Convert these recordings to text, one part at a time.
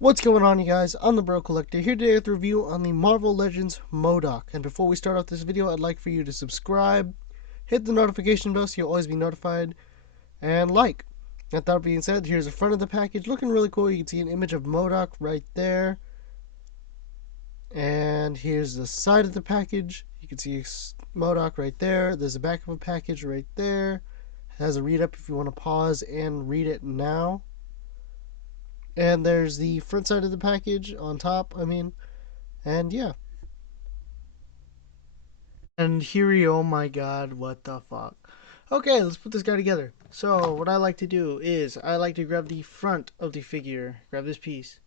What's going on, you guys? I'm the Bro Collector, here today with a review on the Marvel Legends M.O.D.O.K. And before we start off this video, I'd like for you to subscribe, hit the notification bell so you'll always be notified, and like. With that being said, here's the front of the package, looking really cool. You can see an image of M.O.D.O.K. right there. And here's the side of the package. You can see M.O.D.O.K. right there. There's the back of a package right there. It has a read up if you want to pause and read it now. And there's the front side of the package on top, and yeah. And here oh my god, what the fuck. Okay, let's put this guy together. So, what I like to do is, I like to grab the front of the figure, grab this piece,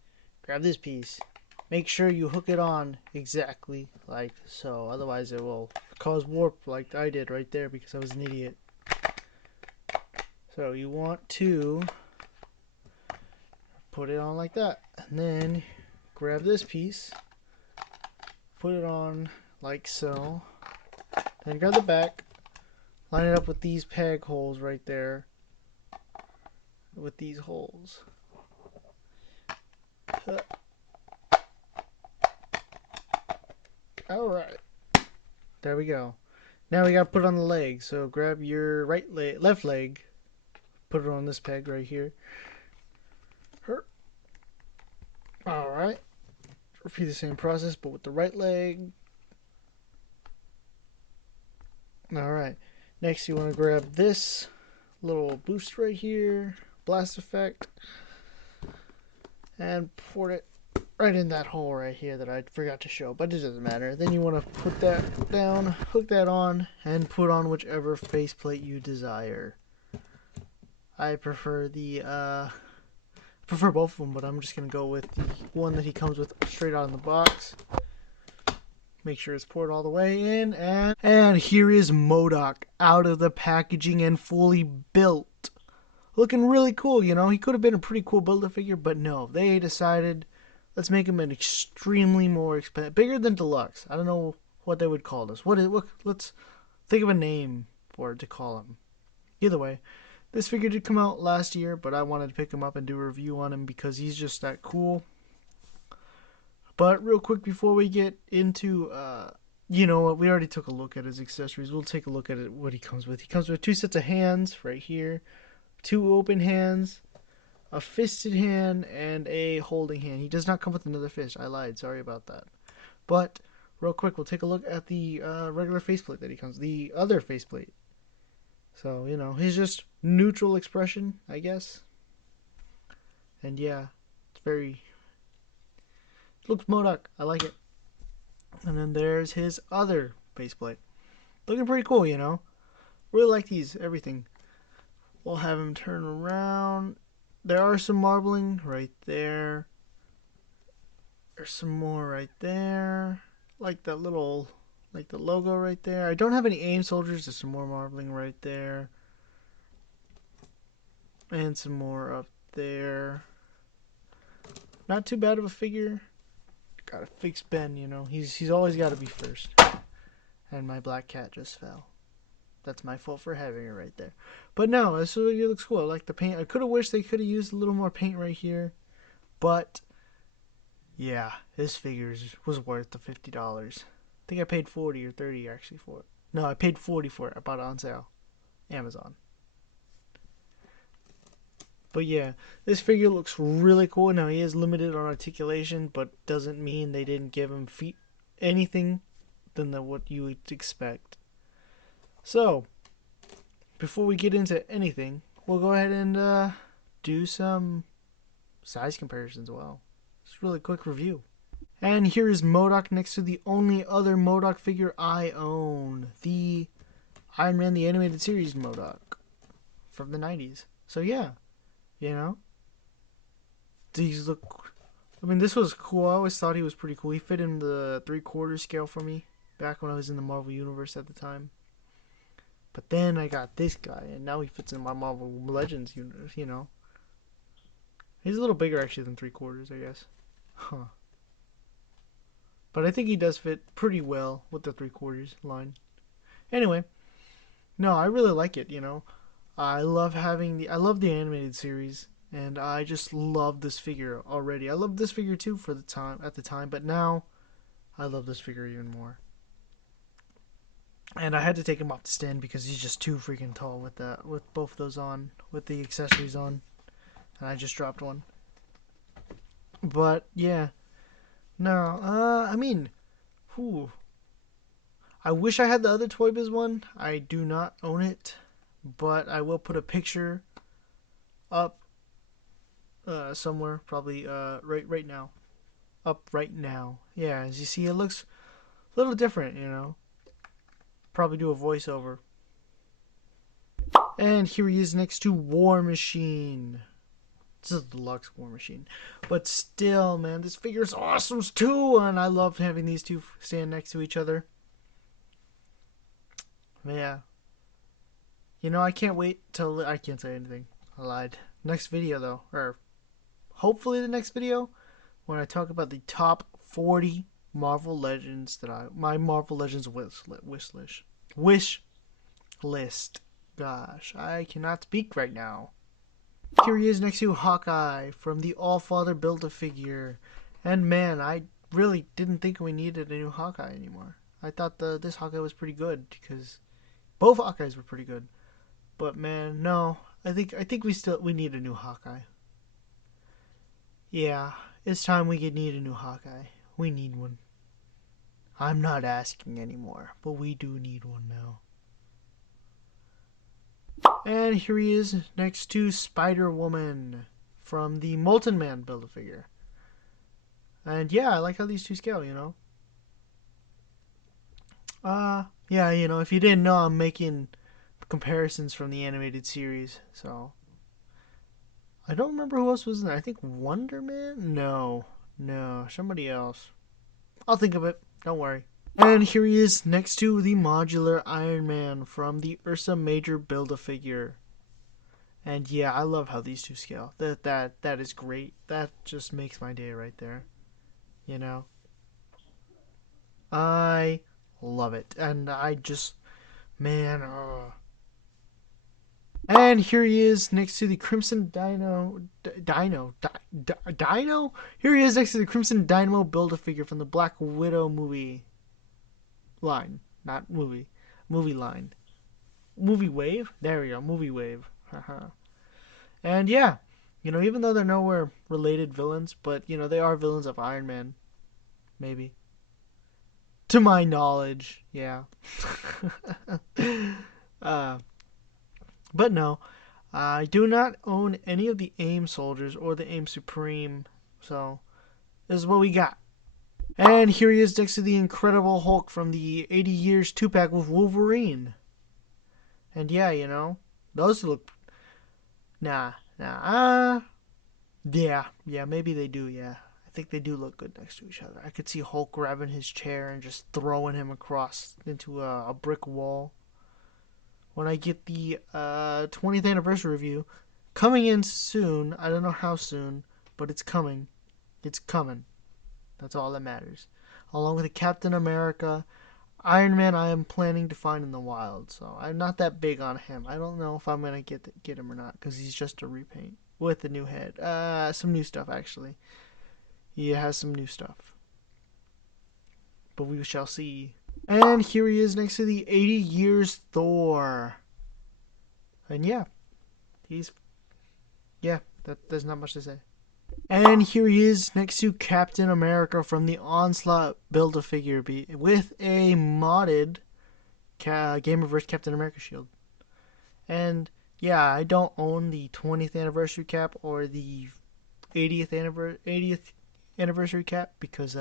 make sure you hook it on exactly like so, otherwise it will cause warp like I did right there because I was an idiot. So, you want to put it on like that, and then grab this piece, put it on like so, then grab the back, line it up with these peg holes right there, with these holes. Alright, there we go. Now we gotta put it on the leg, so grab your left leg, put it on this peg right here. Alright, repeat the same process but with the right leg. Alright, next you want to grab this little boost right here, blast effect, and put it right in that hole right here that I forgot to show, but it doesn't matter. Then you want to put that down, hook that on, and put on whichever faceplate you desire. I prefer both of them, but I'm just gonna go with the one that he comes with straight out of the box. Make sure it's poured all the way in, and here is M.O.D.O.K. out of the packaging and fully built. Looking really cool, you know. He could have been a pretty cool Build-A-Figure, but no. They decided, let's make him an extremely more expensive, bigger than Deluxe. I don't know what they would call this. Let's think of a name for it to call him. Either way, this figure did come out last year, but I wanted to pick him up and do a review on him because he's just that cool. But real quick before we get into, you know what, we already took a look at his accessories. We'll take a look at what he comes with. He comes with 2 sets of hands right here, 2 open hands, a fisted hand, and a holding hand. He does not come with another fist. I lied. Sorry about that. But real quick, we'll take a look at the regular faceplate that he comes. The other faceplate. So, you know, he's just neutral expression, I guess. And yeah, it's very... looks M.O.D.O.K. I like it. And then there's his other faceplate. Looking pretty cool, you know. Really like these, everything. We'll have him turn around. There are some marbling right there. There's some more right there. Like that little, like the logo right there. I don't have any AIM soldiers. There's some more marbling right there. And some more up there. Not too bad of a figure. Gotta fix Ben, you know. He's always gotta be first. And my black cat just fell. That's my fault for having it right there. But no, this really looks cool. I like the paint. I could have wished they could have used a little more paint right here. But, yeah, this figure was worth the $50. I think I paid 40 or 30 actually for it. No, I paid 40 for it. I bought it on sale. Amazon. But yeah, this figure looks really cool. Now, he is limited on articulation, but doesn't mean they didn't give him anything than what you would expect. So, before we get into anything, we'll go ahead and do some size comparisons as well. Just a really quick review. And here is M.O.D.O.K. next to the only other M.O.D.O.K. figure I own. The Iron Man the Animated Series M.O.D.O.K. from the 90s. So yeah, you know. These look... I mean, this was cool. I always thought he was pretty cool. He fit in the 3/4 scale for me back when I was in the Marvel Universe at the time. But then I got this guy, and now he fits in my Marvel Legends universe, you know. He's a little bigger, actually, than 3/4, I guess. Huh. But I think he does fit pretty well with the 3/4 line. Anyway, no, I really like it, you know. I love the animated series, and I just love this figure already. I loved this figure too at the time, but now I love this figure even more. And I had to take him off the stand because he's just too freaking tall with both those on, with the accessories on. And I just dropped one. But yeah, no, I mean, whew. I wish I had the other Toy Biz one. I do not own it, but I will put a picture up somewhere, probably right now. Up right now. Yeah, as you see, it looks a little different, you know. Probably do a voiceover. And here he is next to War Machine. This is a deluxe War Machine. But still, man, this figure is awesome too, and I love having these two stand next to each other. Yeah. You know, I can't wait till... I can't say anything. I lied. Next video, though. Or hopefully the next video, when I talk about the top 40 Marvel Legends my Marvel Legends wish list. Gosh, I cannot speak right now. Here he is next to Hawkeye from the All-Father Build-A-Figure. And man, I really didn't think we needed a new Hawkeye anymore. I thought this Hawkeye was pretty good because both Hawkeyes were pretty good. But man, no. I think we need a new Hawkeye. Yeah, it's time we need a new Hawkeye. We need one. I'm not asking anymore, but we do need one now. And here he is next to SpiderWoman from the Molten Man Build-A-Figure. And yeah, I like how these two scale, you know. Yeah, you know, if you didn't know, I'm making comparisons from the animated series, so I don't remember who else was in there. I think Wonder Man? No, somebody else. I'll think of it. Don't worry. And here he is next to the modular Iron Man from the Ursa Major Build-A-Figure. And yeah, I love how these two scale. That is great. That just makes my day right there. You know? I love it. And I just... Man, And here he is next to the Crimson Dino. Dino? Here he is next to the Crimson Dynamo Build-A-Figure from the Black Widow movie line. Not movie. Movie line. Movie wave? There we go. Movie wave. And yeah, you know, even though they're nowhere related villains, but, you know, they are villains of Iron Man. Maybe. To my knowledge, yeah. But no, I do not own any of the AIM soldiers or the AIM Supreme, so this is what we got. And here he is next to the Incredible Hulk from the 80 Years 2-pack with Wolverine. And yeah, you know, those look... yeah, maybe they do, yeah. I think they do look good next to each other. I could see Hulk grabbing his chair and just throwing him across into a brick wall. When I get the 20th anniversary review coming in soon. I don't know how soon, but it's coming. It's coming. That's all that matters. Along with the Captain America, Iron Man I am planning to find in the wild, so I'm not that big on him. I don't know if I'm going to get him or not, because he's just a repaint with the new head. Some new stuff, actually. He has some new stuff. But we shall see. And here he is next to the 80 Years Thor. And yeah, there's not much to say. And here he is next to Captain America from the Onslaught Build-A-Figure with a modded Gamerverse Captain America shield. And yeah, I don't own the 20th anniversary cap or the 80th anniversary cap because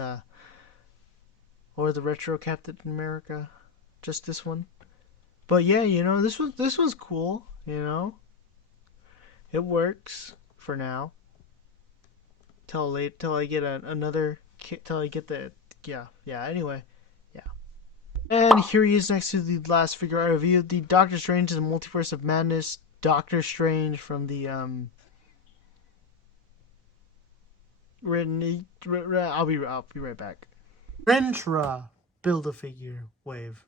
or the retro Captain America, just this one. But yeah, you know, this one's cool, you know. It works for now. Till I get another kit, till I get the anyway. Yeah. And here he is next to the last figure I reviewed, the Doctor Strange and the Multiverse of Madness Doctor Strange from the I'll be right back. Rentra Build-A-Figure wave.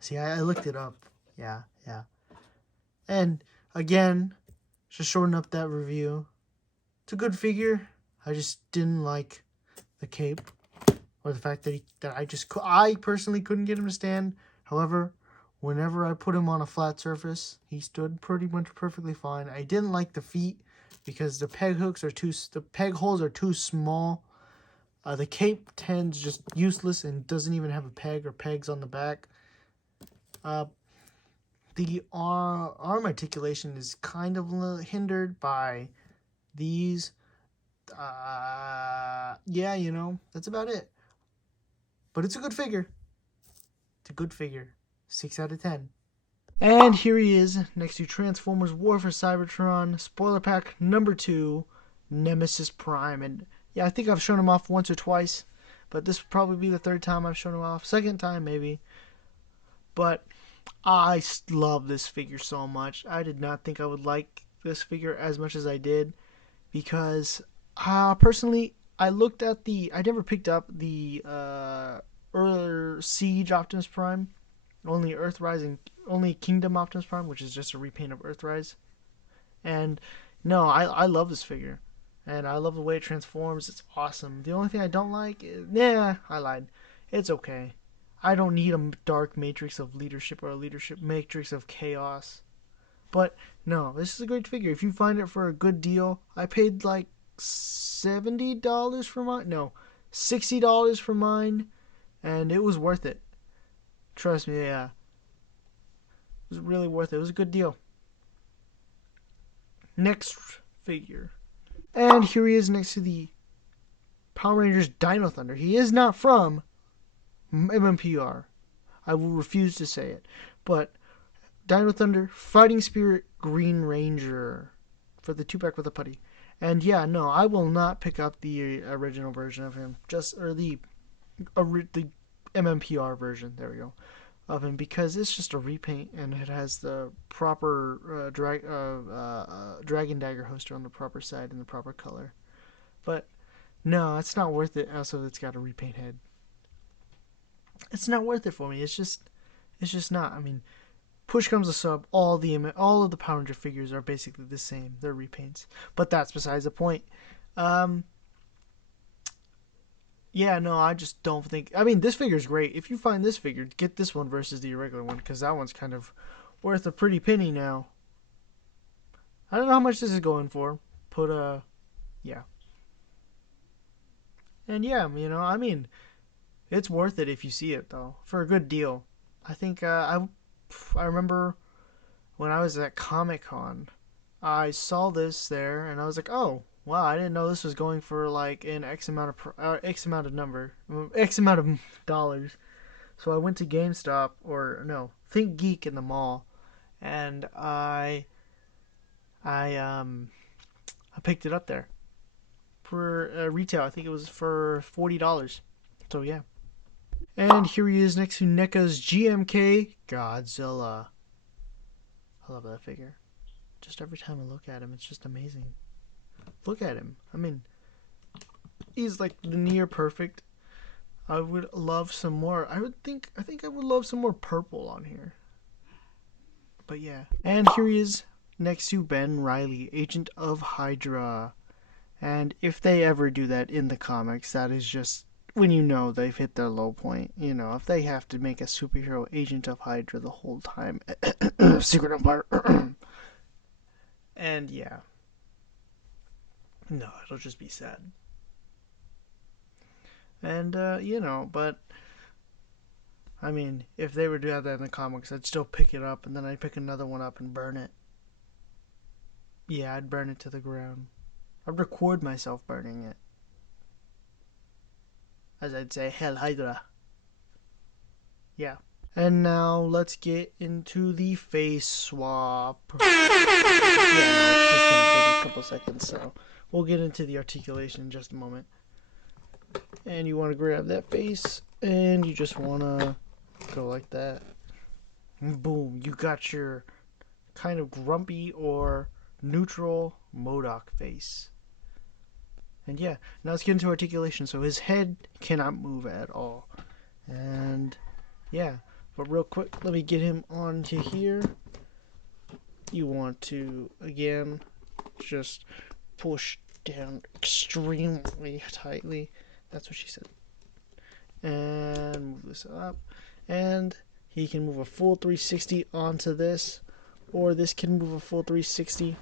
See, I looked it up. Yeah. And again, just shorten up that review. It's a good figure. I just didn't like the cape, or the fact that I personally couldn't get him to stand. However, whenever I put him on a flat surface, he stood pretty much perfectly fine. I didn't like the feet because the peg holes are too small. The cape tends just useless and doesn't even have a peg or pegs on the back. The arm articulation is kind of hindered by these. Yeah, you know, that's about it. But it's a good figure. It's a good figure. 6 out of 10. And here he is, next to Transformers War for Cybertron, spoiler pack number 2, Nemesis Prime. And yeah, I think I've shown him off once or twice, but this would probably be the 3rd time I've shown him off. 2nd time, maybe. But I love this figure so much. I did not think I would like this figure as much as I did, because personally, I never picked up the earlier Siege Optimus Prime, only Kingdom Optimus Prime, which is just a repaint of Earthrise. And no, I love this figure, and I love the way it transforms. It's awesome. The only thing I don't like is, I lied. It's okay. I don't need a dark matrix of leadership or a leadership matrix of chaos. But no, this is a great figure. If you find it for a good deal, I paid like $70 for mine. No, $60 for mine, and it was worth it. Trust me, yeah. It was really worth it. It was a good deal. Next figure. And here he is next to the Power Rangers Dino Thunder. He is not from MMPR. I will refuse to say it. But Dino Thunder, Fighting Spirit, Green Ranger for the 2-pack with a putty. And yeah, no, I will not pick up the original version of him, the MMPR version. There we go, of him, because it's just a repaint and it has the proper Dragon Dagger holster on the proper side in the proper color. But no, it's not worth it. Also, it's got a repaint head. It's not worth it for me. It's just not. I mean, push comes to shove, all of the Power Ranger figures are basically the same. They're repaints. But that's besides the point. Yeah, no, I just don't think... I mean, this figure's great. If you find this figure, get this one versus the irregular one, because that one's kind of worth a pretty penny now. I don't know how much this is going for. Yeah. And yeah, you know, I mean, it's worth it if you see it, though, for a good deal. I think, I remember when I was at Comic-Con, I saw this there, and I was like, oh, wow, I didn't know this was going for like an X amount of dollars. So I went to GameStop, or no, Think Geek in the mall, and I picked it up there for retail. I think it was for $40. So yeah. And here he is next to NECA's GMK Godzilla. I love that figure. Just every time I look at him, it's just amazing. Look at him. I mean, he's like the near perfect. I would love some more. I think I would love some more purple on here. But yeah. And here he is next to Ben Reilly, Agent of Hydra. And if they ever do that in the comics, that is just when you know they've hit their low point. You know, if they have to make a superhero Agent of Hydra the whole time. Secret Empire. And yeah. No, it'll just be sad. And, you know, but, I mean, if they were to have that in the comics, I'd still pick it up, and then I'd pick another one up and burn it. Yeah, I'd burn it to the ground. I'd record myself burning it. As I'd say, Hell Hydra. Yeah. And now, let's get into the face swap. Yeah, no, it's just gonna take a couple seconds, so we'll get into the articulation in just a moment. And you want to grab that face, and you just want to go like that. And boom, you got your kind of grumpy or neutral M.O.D.O.K face. And yeah, now let's get into articulation. So his head cannot move at all. And yeah, but real quick, let me get him onto here. You want to, again, just pushed down extremely tightly. That's what she said. And move this up. And he can move a full 360 onto this, or this can move a full 360.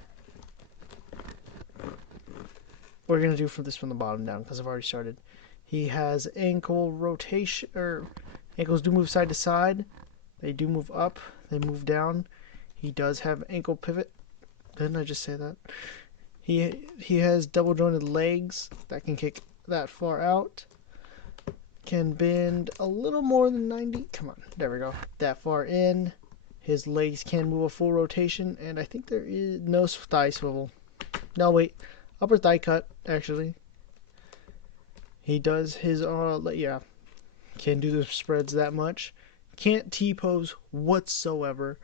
We're going to do from the bottom down because I've already started. He has ankle rotation, or ankles do move side to side. They do move up. They move down. He does have ankle pivot. Didn't I just say that? He has double jointed legs that can kick that far out. Can bend a little more than 90. Come on, there we go. That far in. His legs can move a full rotation, and I think there is no thigh swivel. No, wait. Upper thigh cut, actually. He does his, yeah. Can't do the spreads that much. Can't T-pose whatsoever.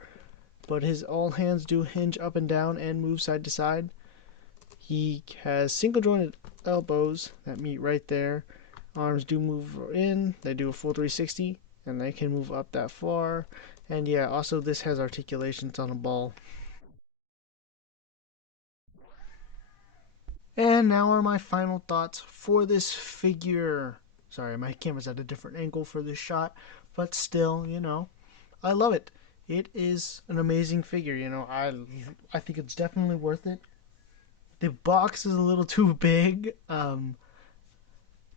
But his all hands do hinge up and down and move side to side. He has single jointed elbows that meet right there. Arms do move in. They do a full 360. And they can move up that far. And yeah, also this has articulations on a ball. And now are my final thoughts for this figure. Sorry, my camera's at a different angle for this shot, but still, you know, I love it. It is an amazing figure, you know. I think it's definitely worth it. The box is a little too big.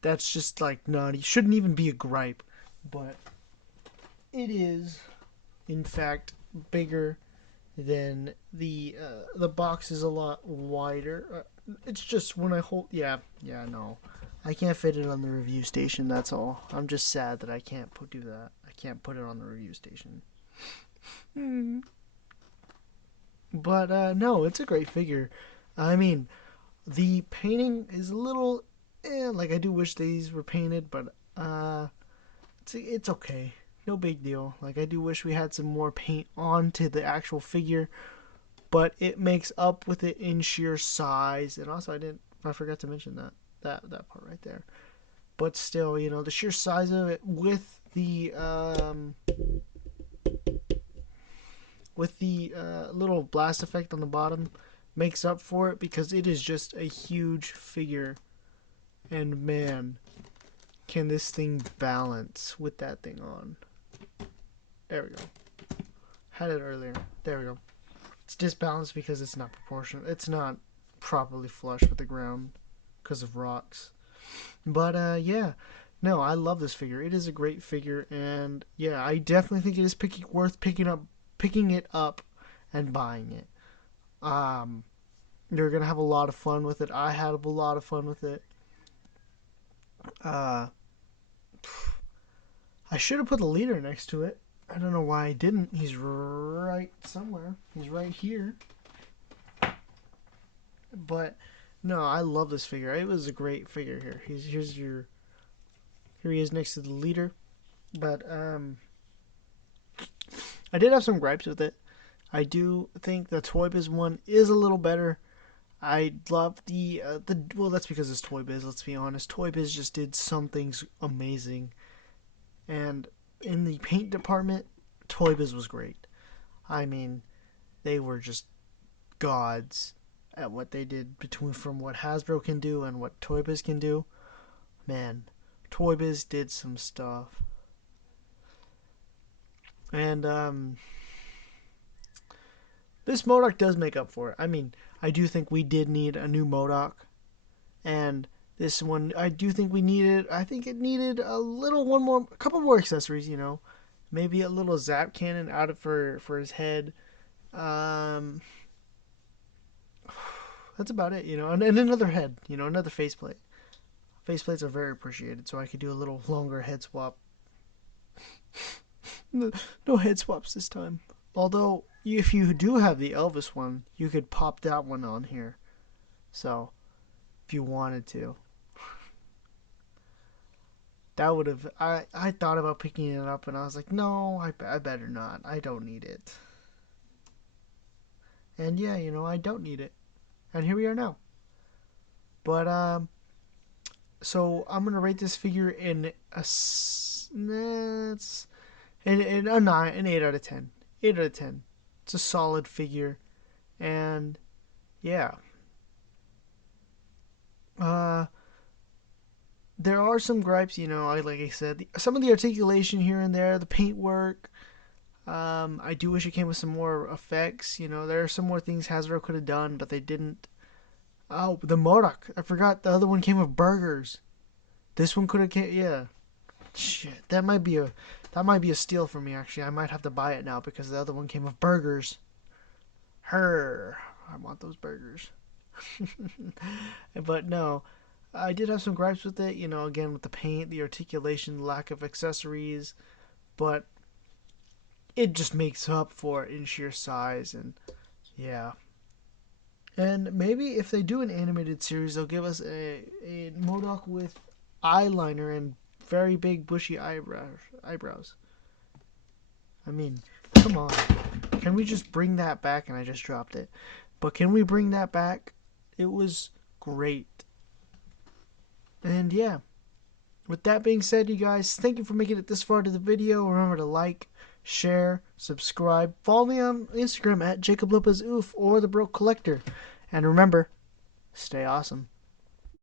That's just like not. It shouldn't even be a gripe, but it is, in fact, bigger than the box is a lot wider. It's just when I hold, yeah, no, I can't fit it on the review station. That's all. I'm just sad that I can't do that. I can't put it on the review station. But no, it's a great figure. I mean, the painting is a little, like I do wish these were painted, but it's okay. No big deal. Like I do wish we had some more paint onto the actual figure, but it makes up with it in sheer size. And also, I forgot to mention that part right there. But still, you know, the sheer size of it with the little blast effect on the bottom makes up for it because it is just a huge figure. And man, can this thing balance with that thing on? There we go. Had it earlier. There we go. It's disbalanced because it's not proportional. It's not properly flush with the ground because of rocks. But yeah, no, I love this figure. It is a great figure, and yeah, I definitely think it is worth picking it up, and buying it. You're gonna have a lot of fun with it. I had a lot of fun with it. Uh, I should have put the leader next to it. I don't know why I didn't. He's right somewhere. He's right here. But no, I love this figure. It was a great figure here. Here he is next to the leader. But I did have some gripes with it. I do think the Toy Biz one is a little better. I love the well, that's because it's Toy Biz. Let's be honest. Toy Biz just did some things amazing, and in the paint department, Toy Biz was great. I mean, they were just gods at what they did from what Hasbro can do and what Toy Biz can do. Man, Toy Biz did some stuff. And this M.O.D.O.K does make up for it. I mean, I do think we did need a new M.O.D.O.K, and this one I do think we needed. I think it needed a couple more accessories. You know, maybe a little zap cannon out of for his head. That's about it. You know, and another head. You know, another faceplate. Faceplates are very appreciated, so I could do a little longer head swap. No head swaps this time. Although, if you do have the Elvis one, you could pop that one on here. So, if you wanted to. That would have... I thought about picking it up, and I was like, no, I better not. I don't need it. And yeah, you know, I don't need it. And here we are now. But, so, I'm going to rate this figure in a... In a 9, an 8 out of 10. 8 out of 10. It's a solid figure. And yeah, Uh, there are some gripes, you know. Like I said, some of the articulation here and there, the paint work. I do wish it came with some more effects. You know, there are some more things Hasbro could have done, but they didn't. Oh, the M.O.D.O.K. I forgot the other one came with burgers. This one could have came. Yeah. Shit, that might be a steal for me. Actually, I might have to buy it now because the other one came with burgers. Her, I want those burgers. But no, I did have some gripes with it. You know, again with the paint, the articulation, lack of accessories, but it just makes up for it in sheer size and yeah. And maybe if they do an animated series, they'll give us a MODOK with eyeliner and very big bushy eyebrows. I mean, come on. Can we just bring that back? And I just dropped it. But can we bring that back? It was great. And yeah. With that being said, you guys, thank you for making it this far to the video. Remember to like, share, subscribe. Follow me on Instagram at JacobLopezOof or The Broke Collector. And remember, stay awesome.